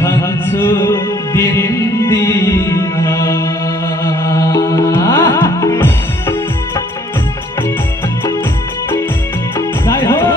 सम्झन्छु दिनदिन जय हो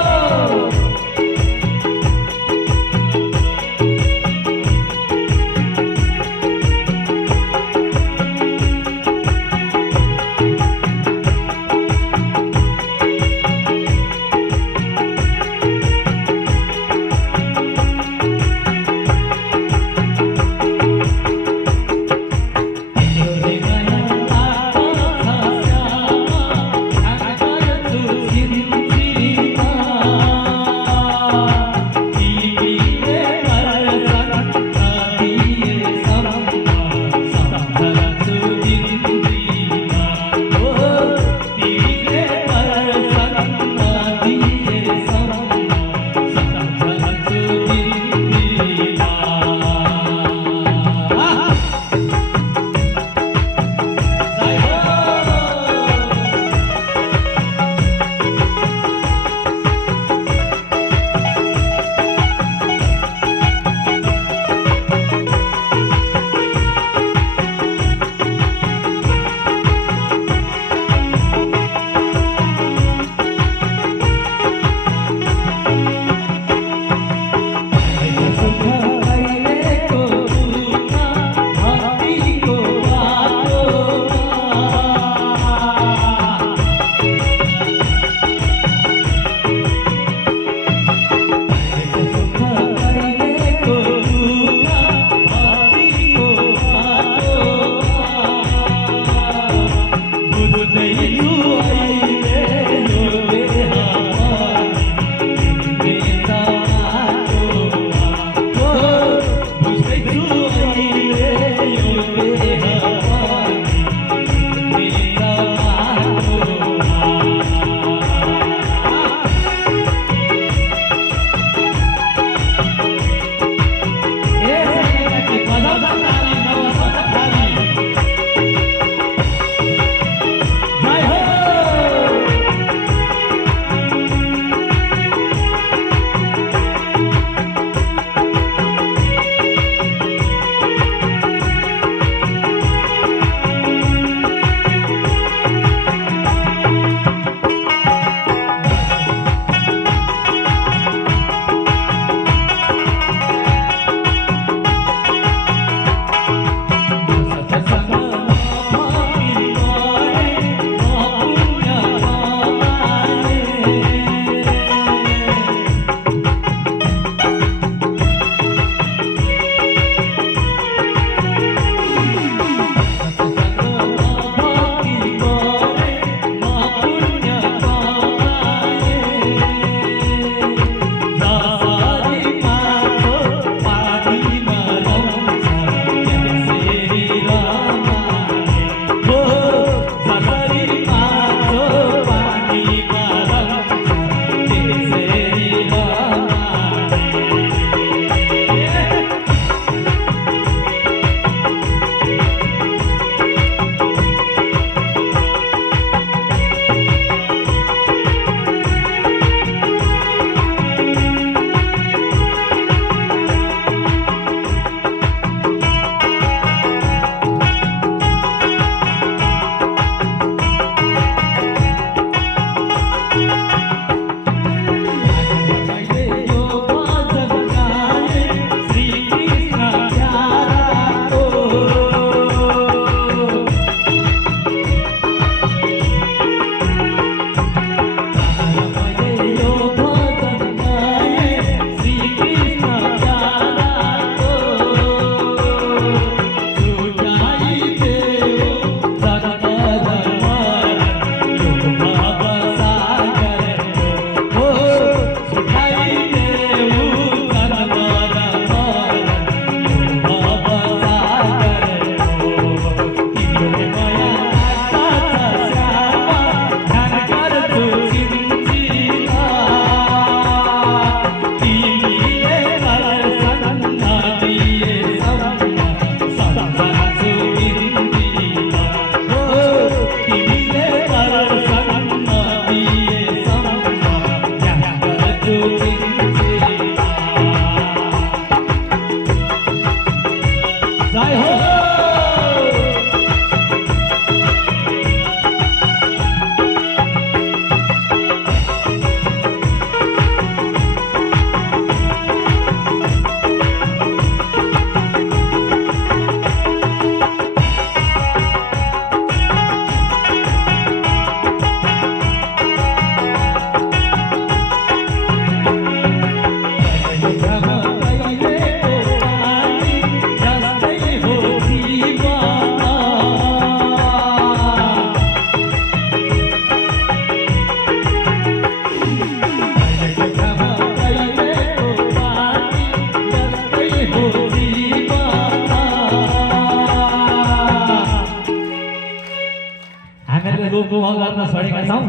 छोडेका छौँ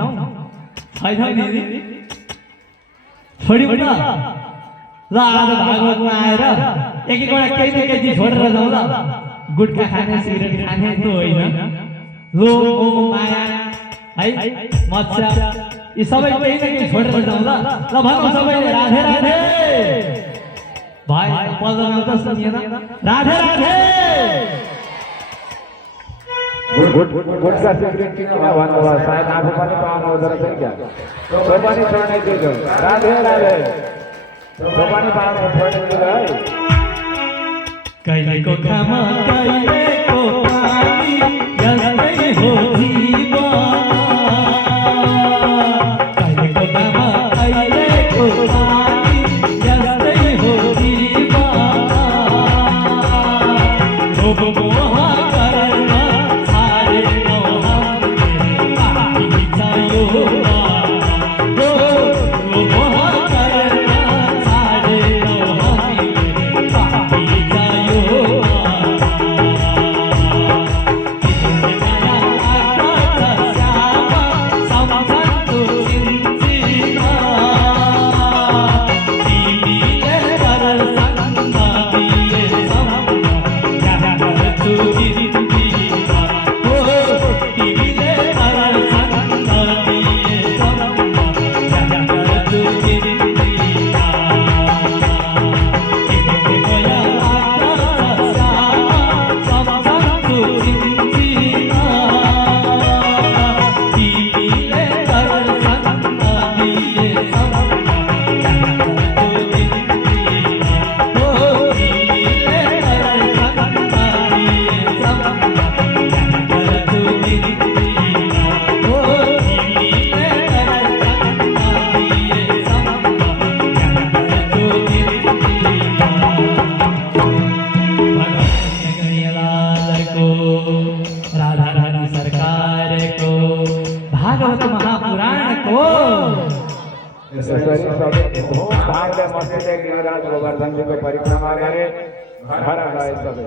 छैनौ नि छोड्यौँ त ल आज भागवतमा आएर एक एकवटा केही न केही चिज छोडेर जाउँ ल गुटखा खाने सिगरेट खाने त्यो होइन लोभ मोह माया है मत्स्य यी सबै केही न केही छोडेर जाउँ ल भनौँ सबैले राधे राधे भाइ पल्लो त सुनिएन राधे राधे गुटखा सिगरेट किन भन्नुभयो सायद आफू पनि पाउनु हुँदो रहेछ क्या त्यो पनि छोड्ने चिज हो राधे राधे त्यो पनि पाउनु छोड्ने चिज है कहिलेको खामा कहिलेको पानी यस्तै हो जीवन कहिलेको खामा कहिलेको पानी यस्तै हो जीवन लोभ मोह गर्न छाडेनौ हामीले पापी चाहियो लोभ मोह गर्न छाडेनौ हामीले पापी भागवत महापुराणको भागले मस्जिद गिरिराज गोवर्धनजीको परिक्रमा गरे घर गए सबै